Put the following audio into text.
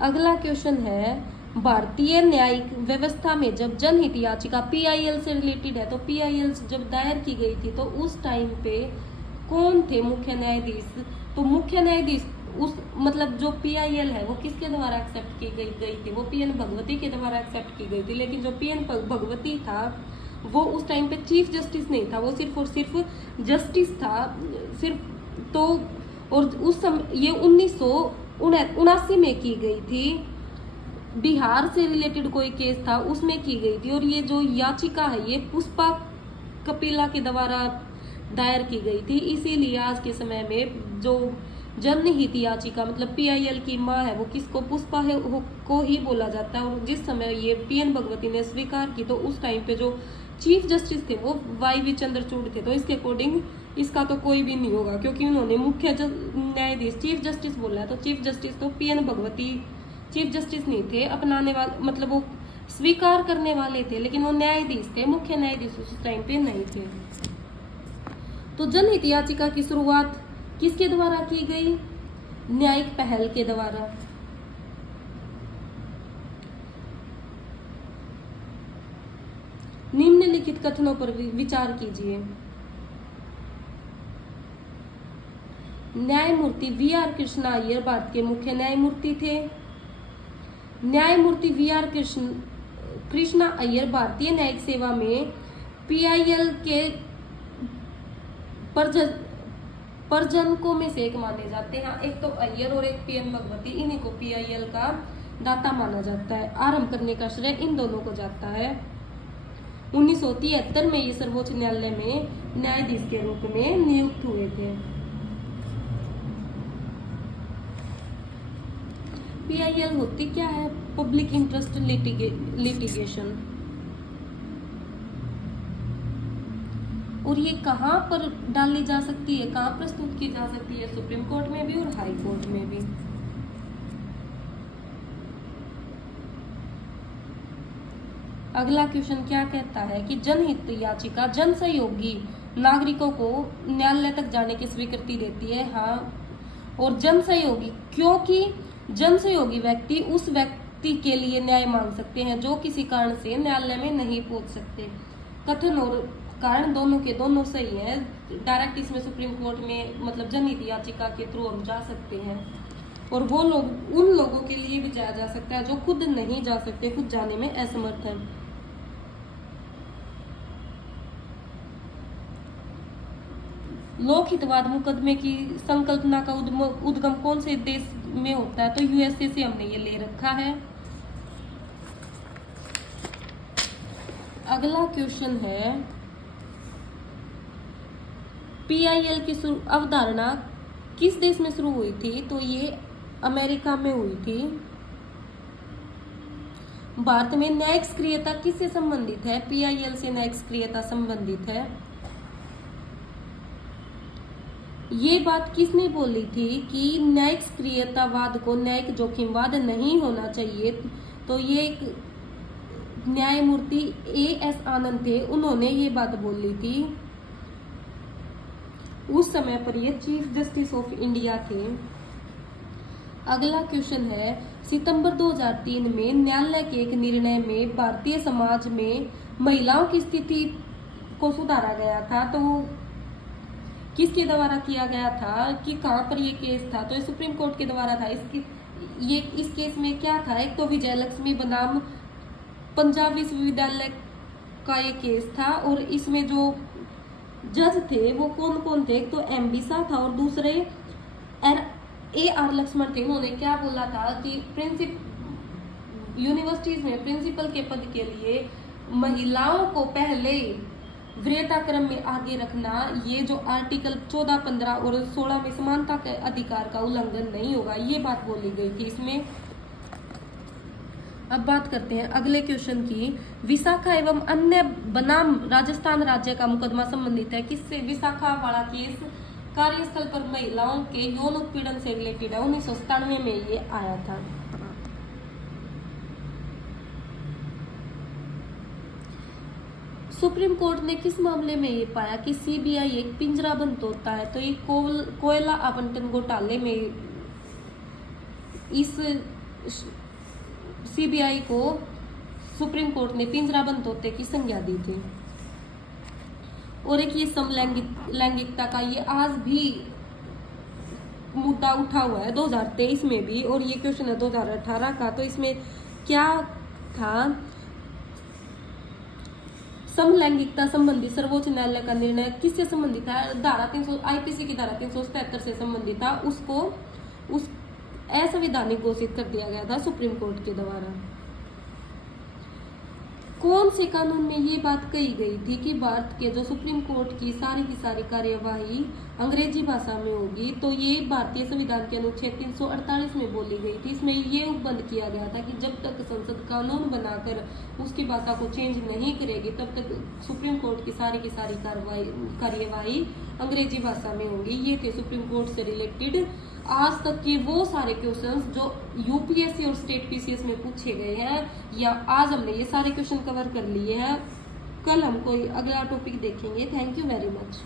अगला क्वेश्चन है, भारतीय न्यायिक व्यवस्था में जब जनहित याचिका पीआईएल से रिलेटेड है, तो पीआईएल जब दायर की गई थी तो उस टाइम पे कौन थे मुख्य न्यायाधीश? तो मुख्य न्यायाधीश उस मतलब जो पीआईएल है वो किसके द्वारा एक्सेप्ट की गई थी? वो पीएन भगवती के द्वारा एक्सेप्ट की गई थी। लेकिन जो पीएन भगवती था वो उस टाइम पे चीफ जस्टिस नहीं था, वो सिर्फ और सिर्फ जस्टिस था सिर्फ। तो और उस समय ये 1979 में की गई थी, बिहार से रिलेटेड कोई केस था उसमें की गई थी। और ये जो याचिका है ये पुष्पा कपिला के द्वारा दायर की गई थी। इसीलिए आज के समय में जो जनहित याचिका मतलब पीआईएल की मां है वो किसको, पुष्पा है को ही बोला जाता है। और जिस समय ये पीएन भगवती ने स्वीकार की तो उस टाइम पे जो चीफ जस्टिस थे वो वाई चंद्रचूड़ थे। तो इसके अकॉर्डिंग इसका तो कोई भी नहीं होगा, क्योंकि उन्होंने मुख्य न्यायाधीश चीफ जस्टिस बोला है। तो चीफ जस्टिस तो पीएन भगवती चीफ जस्टिस नहीं थे, अपनाने वाले मतलब वो स्वीकार करने वाले थे, लेकिन वो न्यायाधीश थे, मुख्य न्यायाधीश उस टाइम पे नहीं थे। तो जनहित याचिका की शुरुआत किसके द्वारा की गई? न्यायिक पहल के द्वारा। निम्नलिखित कथनों पर विचार कीजिए। न्यायमूर्ति वी.आर. कृष्णा अय्यर भारत के मुख्य न्यायमूर्ति थे। न्यायमूर्ति वी.आर. कृष्णा अय्यर भारतीय न्यायिक सेवा में पीआईएल के प्रजनकों में से एक माने जाते हैं। एक तो अय्यर और एक पीएन भगवती, इन्हीं को पीआईएल का दाता माना जाता है। आरंभ करने का श्रेय इन दोनों को जाता है। 1973 में ये सर्वोच्च न्यायालय में न्यायाधीश के रूप में नियुक्त हुए थे। पीआईएल होती क्या है? Public interest litigation. और ये कहाँ पर डाली जा सकती है, कहाँ प्रस्तुत की जा सकती है? सुप्रीम कोर्ट में भी और हाई कोर्ट में भी। अगला क्वेश्चन क्या कहता है कि जनहित याचिका जन सहयोगी नागरिकों को न्यायालय तक जाने की स्वीकृति देती है। हाँ, और जन सहयोगी क्योंकि जन सहयोगी व्यक्ति उस व्यक्ति के लिए न्याय मांग सकते हैं जो किसी कारण से न्यायालय में नहीं पहुंच सकते। कथन और कारण दोनों के दोनों सही है। डायरेक्ट इसमें सुप्रीम कोर्ट में मतलब जनहित याचिका के थ्रू हम जा सकते हैं, और वो लोग उन लोगों के लिए भी जाया जा सकता है जो खुद नहीं जा सकते, खुद जाने में असमर्थ है। लोकहितवाद मुकदमे की संकल्पना का उद्गम कौन से देश में होता है? तो यूएसए से हमने ये ले रखा है। अगला क्वेश्चन है, पीआईएल की अवधारणा किस देश में शुरू हुई थी? तो ये अमेरिका में हुई थी। भारत में न्यायिक सक्रियता किससे संबंधित है? पीआईएल से न्यायिक सक्रियता संबंधित है। ये बात किसने बोली थी कि न्यायिक सक्रियतावाद को न्यायिक जोखिमवाद नहीं होना चाहिए? तो ये एक न्यायमूर्ति ए.एस. आनंद थे, उन्होंने ये बात बोली थी। उस समय पर ये चीफ जस्टिस ऑफ इंडिया थे। अगला क्वेश्चन है, सितंबर 2003 में न्यायालय के एक निर्णय में भारतीय समाज में महिलाओं की स्थिति को सुधारा गया था। तो किसके द्वारा किया गया था कि कहाँ पर ये केस था? तो ये सुप्रीम कोर्ट के द्वारा था। इस केस में क्या था? एक तो विजयलक्ष्मी बनाम पंजाब विश्वविद्यालय का ये केस था, और इसमें जो जज थे वो कौन कौन थे? एक तो एम.बी. शाह था और दूसरे ए.आर. लक्ष्मण थे। उन्होंने क्या बोला था कि यूनिवर्सिटीज में प्रिंसिपल के पद के लिए महिलाओं को पहले वरीयता क्रम में आगे रखना, ये जो आर्टिकल 14, 15 और 16 में समानता के अधिकार का उल्लंघन नहीं होगा, ये बात बोली गई थी इसमें। अब बात करते हैं अगले क्वेश्चन की। विशाखा एवं अन्य बनाम राजस्थान राज्य का मुकदमा संबंधित है किससे? विशाखा वाला केस कार्यस्थल पर महिलाओं के यौन उत्पीड़न से रिलेटेड है। 1997 में ये आया था। सुप्रीम कोर्ट ने किस मामले में ये पाया कि सीबीआई एक पिंजराबंद होता है? तो ये कोयला आवंटन घोटाले में इस सीबीआई को सुप्रीम कोर्ट ने पिंजराबंद तोते की संज्ञा दी थी। और एक ये समलैंगिकता का ये आज भी मुद्दा उठा हुआ है 2023 में भी, और ये क्वेश्चन है 2018 का। तो इसमें क्या था, समलैंगिकता संबंधी सर्वोच्च न्यायालय का निर्णय किससे संबंधित था? धारा 300 आईपीसी की धारा 377 से संबंधित था। उसको उस असंवैधानिक घोषित कर दिया गया था सुप्रीम कोर्ट के द्वारा। कौन से कानून में ये बात कही गई थी कि भारत के जो सुप्रीम कोर्ट की सारी कार्यवाही अंग्रेजी भाषा में होगी? तो ये भारतीय संविधान के अनुच्छेद 348 में बोली गई थी। इसमें ये उपबंध किया गया था कि जब तक संसद कानून बनाकर उसकी भाषा को चेंज नहीं करेगी तब तक सुप्रीम कोर्ट की सारी कार्यवाही अंग्रेजी भाषा में होंगी। ये थे सुप्रीम कोर्ट से रिलेटेड आज तक के वो सारे क्वेश्चंस जो यूपीएससी और स्टेट पीसीएस में पूछे गए हैं, या आज हमने ये सारे क्वेश्चन कवर कर लिए हैं। कल हम कोई अगला टॉपिक देखेंगे। Thank you very much.